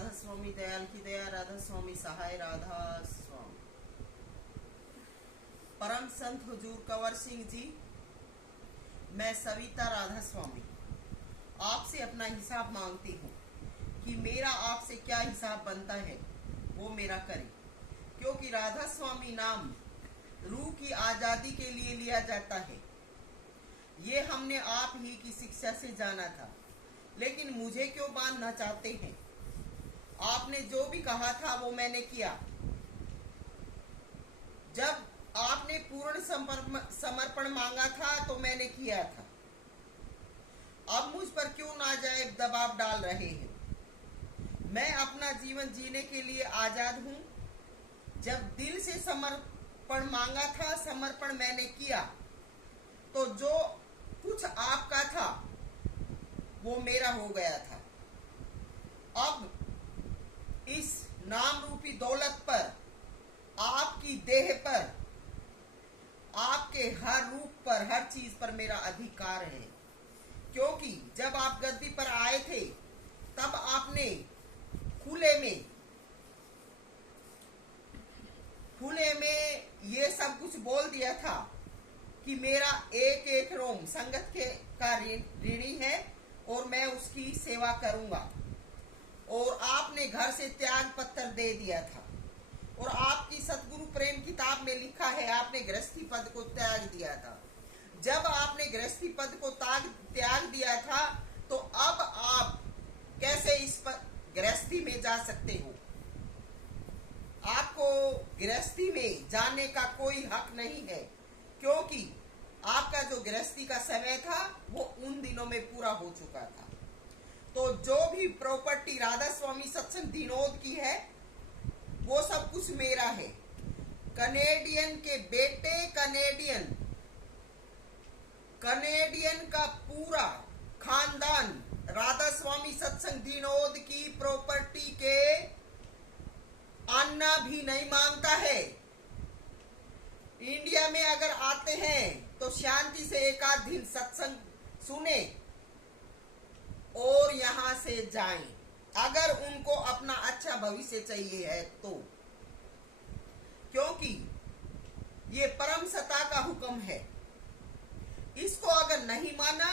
राधा स्वामी दयाल की दया, राधा स्वामी सहाय, राधा स्वामी। परम संत हुजूर कंवर सिंह जी, मैं सविता राधा स्वामी आपसे अपना हिसाब मांगती हूँ कि मेरा आपसे क्या हिसाब बनता है वो मेरा करें, क्योंकि राधा स्वामी नाम रूह की आजादी के लिए लिया जाता है। ये हमने आप ही की शिक्षा से जाना था, लेकिन मुझे क्यों बांधना चाहते हैं? आपने जो भी कहा था वो मैंने किया। जब आपने पूर्ण समर्पण मांगा था तो मैंने किया था। अब मुझ पर क्यों नाजायज दबाव डाल रहे हैं? मैं अपना जीवन जीने के लिए आजाद हूँ। जब दिल से समर्पण मांगा था, समर्पण मैंने किया, तो जो कुछ आपका था वो मेरा हो गया था। अब इस नाम रूपी दौलत पर, आपकी देह पर, आपके हर रूप पर, हर चीज पर मेरा अधिकार है। क्योंकि जब आप गद्दी पर आए थे तब आपने खुले में ये सब कुछ बोल दिया था कि मेरा एक एक रोम संगत का ऋणी है और मैं उसकी सेवा करूंगा। और आपने घर से त्याग पत्र दे दिया था, और आपकी सतगुरु प्रेम किताब में लिखा है आपने गृहस्थी पद को त्याग दिया था। जब आपने गृहस्थी पद को त्याग दिया था तो अब आप कैसे इस गृहस्थी में जा सकते हो? आपको गृहस्थी में जाने का कोई हक नहीं है, क्योंकि आपका जो गृहस्थी का समय था वो उन दिनों में पूरा हो चुका था। तो जो भी प्रॉपर्टी राधा स्वामी सत्संग दिनोद की है वो सब कुछ मेरा है। कनेडियन के बेटे, कनेडियन का पूरा खानदान राधा स्वामी सत्संग दिनोद की प्रॉपर्टी के आना भी नहीं मांगता है। इंडिया में अगर आते हैं तो शांति से एक आध दिन सत्संग सुने और यहां से जाएं, अगर उनको अपना अच्छा भविष्य चाहिए है तो। क्योंकि ये परम सत्ता का हुक्म है। इसको अगर नहीं माना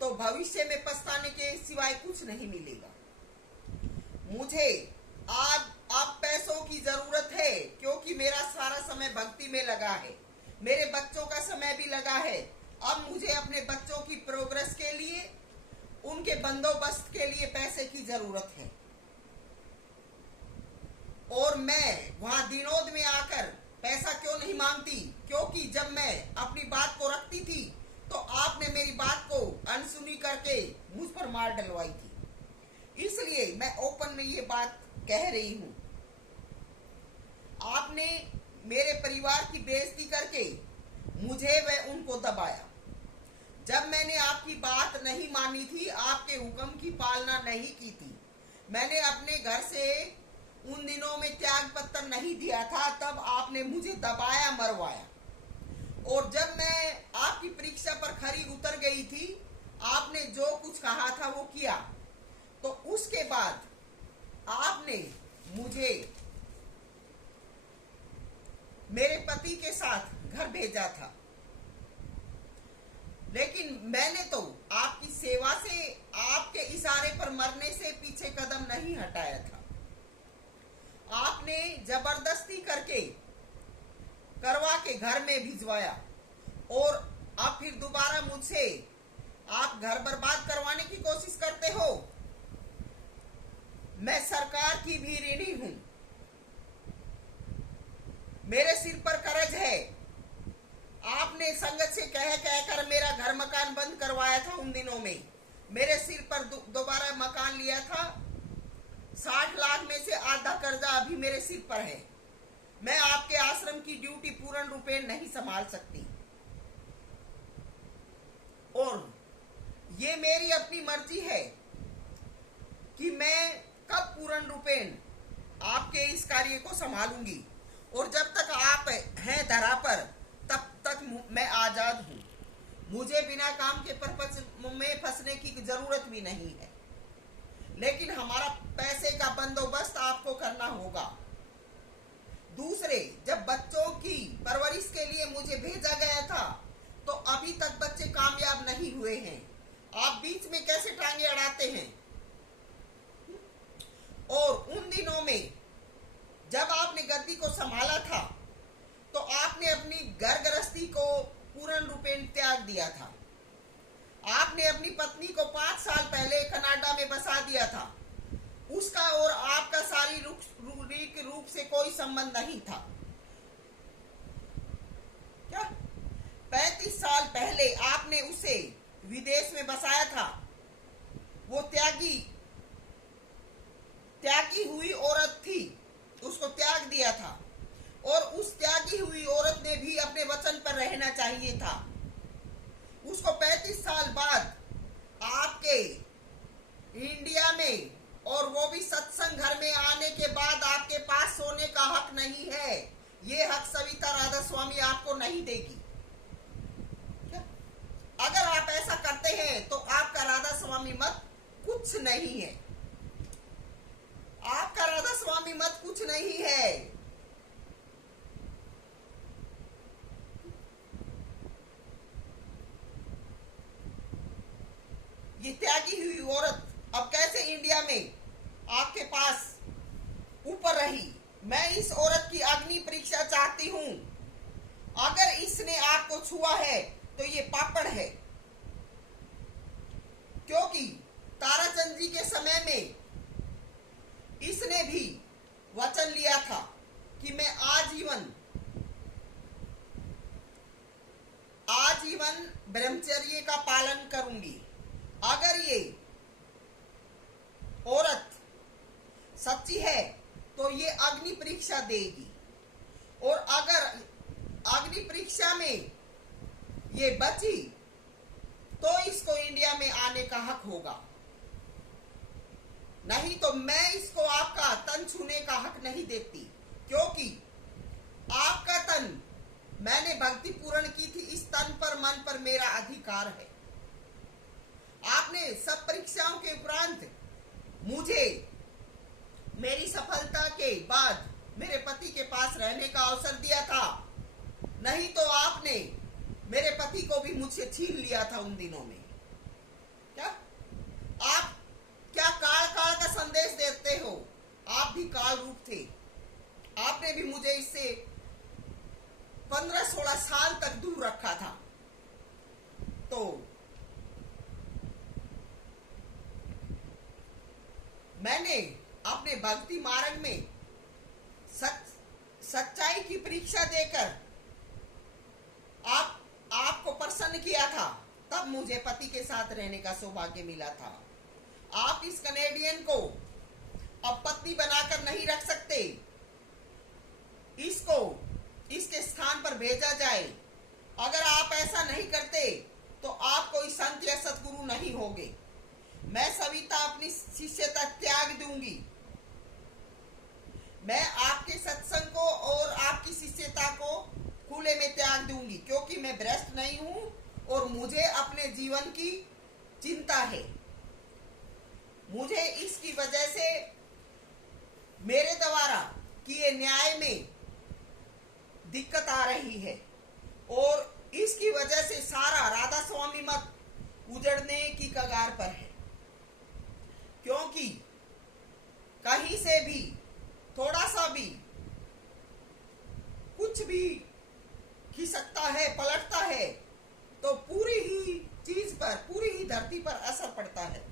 तो भविष्य में पछताने के सिवाय कुछ नहीं मिलेगा। मुझे आज आप पैसों की जरूरत है, क्योंकि मेरा सारा समय भक्ति में लगा है, मेरे बच्चों का समय भी लगा है। अब मुझे अपने बच्चों की प्रोग्रेस के लिए, उनके बंदोबस्त के लिए पैसे की जरूरत है। और मैं वहां दिनोद में आकर पैसा क्यों नहीं मांगती? क्योंकि जब मैं अपनी बात को रखती थी तो आपने मेरी बात को अनसुनी करके मुझ पर मार डलवाई थी। इसलिए मैं ओपन में ये बात कह रही हूं। आपने मेरे परिवार की बेइज्जती करके मुझे व उनको दबाया। जब मैंने आपकी बात नहीं मानी थी, आपके हुक्म की पालना नहीं की थी, मैंने अपने घर से उन दिनों में त्याग पत्र नहीं दिया था, तब आपने मुझे दबाया, मरवाया। और जब मैं आपकी परीक्षा पर खरी उतर गई थी, आपने जो कुछ कहा था वो किया। तो उसके बाद आपने मुझे मेरे पति के साथ घर भेजा था, लेकिन मैंने तो आपकी सेवा से, आपके इशारे पर मरने से पीछे कदम नहीं हटाया था। आपने जबरदस्ती करवा के घर में भिजवाया, और अब फिर दोबारा मुझसे आप घर बर्बाद करवाने की कोशिश करते हो। मैं सरकार की भी ऋणी हूं, मेरे सिर पर कर्ज है। आपने संगत से कहकर मेरा घर मकान बंद करवाया था। उन दिनों में मेरे सिर पर दोबारा मकान लिया था। 60 लाख में से आधा कर्जा अभी मेरे सिर पर है। मैं आपके आश्रम की ड्यूटी पूर्ण रूपेण नहीं संभाल सकती, और ये मेरी अपनी मर्जी है कि मैं कब पूर्ण रूपेण आपके इस कार्य को संभालूंगी। और जब तक आप हैं धरा पर, तब तक मैं आजाद हूं। मुझे बिना काम के पर्पस में फंसने की जरूरत भी नहीं है। लेकिन हमारा पैसे का बंदोबस्त आपको करना होगा। दूसरे, जब बच्चों की परवरिश के लिए मुझे भेजा गया था तो अभी तक बच्चे कामयाब नहीं हुए हैं। आप बीच में कैसे टांगे अड़ाते हैं? और उन दिनों में जब आपने गद्दी को संभाला था तो आपने अपनी घर गृहस्थी को पूर्ण रूपेण त्याग दिया था। आपने अपनी पत्नी को 5 साल पहले कनाडा में बसा दिया था। उसका और आपका शारीरिक रूप से कोई संबंध नहीं था। क्या 35 साल पहले आपने उसे विदेश में बसाया था? वो त्यागी हुई औरत थी, उसको त्याग दिया था। और उस त्यागी हुई औरत ने भी अपने वचन पर रहना चाहिए था। उसको 35 साल बाद आपके इंडिया में, और वो भी सत्संग घर में आने के बाद, आपके पास सोने का हक नहीं है। ये हक सविता राधा स्वामी आपको नहीं देगी। अगर आप ऐसा करते हैं तो आपका राधा स्वामी मत कुछ नहीं है। आपका राधा स्वामी मत कुछ नहीं है। ये त्यागी हुई औरत अब कैसे इंडिया में आपके पास ऊपर रही? मैं इस औरत की अग्नि परीक्षा चाहती हूं। अगर इसने आपको छुआ है तो ये पापड़ है, क्योंकि ताराचंद जी के समय में इसने भी वचन लिया था कि मैं आजीवन ब्रह्मचर्य का पालन करूंगी। अगर ये औरत सच्ची है तो ये अग्नि परीक्षा देगी, और अगर अग्नि परीक्षा में ये बची तो इसको इंडिया में आने का हक होगा। नहीं तो मैं इसको आपका तन छूने का हक नहीं देती, क्योंकि आपका तन मैंने भक्ति पूर्ण की थी। इस तन पर, मन पर मेरा अधिकार है। आपने सब परीक्षाओं के उपरांत मुझे मेरी सफलता के बाद मेरे पति के पास रहने का अवसर दिया था। नहीं तो आपने मेरे पति को भी मुझसे छीन लिया था उन दिनों में। आप क्या काल काल का संदेश देते हो? आप भी काल रूप थे। आपने भी मुझे इससे 15-16 साल तक दूर रखा था। तो मैंने अपने भक्ति मार्ग में सच्चाई की परीक्षा देकर आपको प्रसन्न किया था। तब मुझे पति के साथ रहने का सौभाग्य मिला था। आप इस कनेडियन को अब पत्नी बनाकर नहीं रख सकते। इसको इसके स्थान पर भेजा जाए। अगर आप ऐसा नहीं करते तो आप कोई संत या सतगुरु नहीं होगे। मैं सविता अपनी शिष्यता त्याग दूंगी। मैं आपके सत्संग को और आपकी शिष्यता को खुले में त्याग दूंगी, क्योंकि मैं भ्रष्ट नहीं हूं और मुझे अपने जीवन की चिंता है। मुझे इसकी वजह से मेरे द्वारा किए न्याय में दिक्कत आ रही है, और इसकी वजह से सारा राधा स्वामी मत उजड़ने की कगार पर है। क्योंकि कहीं से भी थोड़ा सा भी कुछ भी खिसकता है, पलटता है, तो पूरी ही चीज पर, पूरी ही धरती पर असर पड़ता है।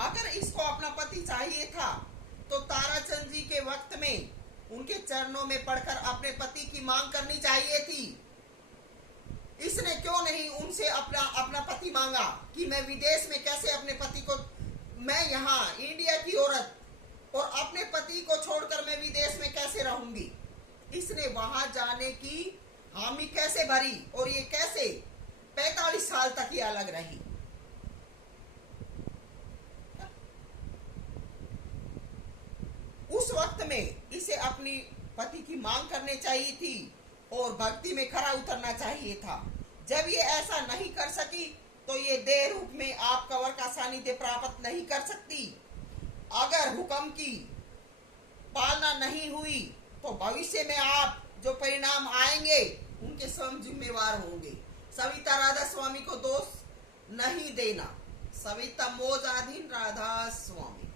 अगर इसको अपना पति चाहिए था तो ताराचंद जी के वक्त में उनके चरणों में पड़कर अपने पति की मांग करनी चाहिए थी। इसने क्यों नहीं उनसे अपना पति मांगा कि मैं विदेश में कैसे अपने पति को, मैं यहाँ इंडिया की औरत और अपने पति को छोड़कर मैं विदेश में कैसे रहूंगी? इसने वहां जाने की हामी कैसे भरी, और ये कैसे 45 साल तक ये अलग रही? उस वक्त में इसे अपनी पति की मांग करनी चाहिए थी और भक्ति में खरा उतरना चाहिए था। जब ये ऐसा नहीं कर सकी तो ये देह रूप में आप कंवर का सानिध्य प्राप्त नहीं कर सकती। अगर हुक्म की पालना नहीं हुई तो भविष्य में आप जो परिणाम आएंगे उनके स्वयं जिम्मेवार होंगे। सविता राधा स्वामी को दोष नहीं देना। सविता मोजाधीन राधा स्वामी।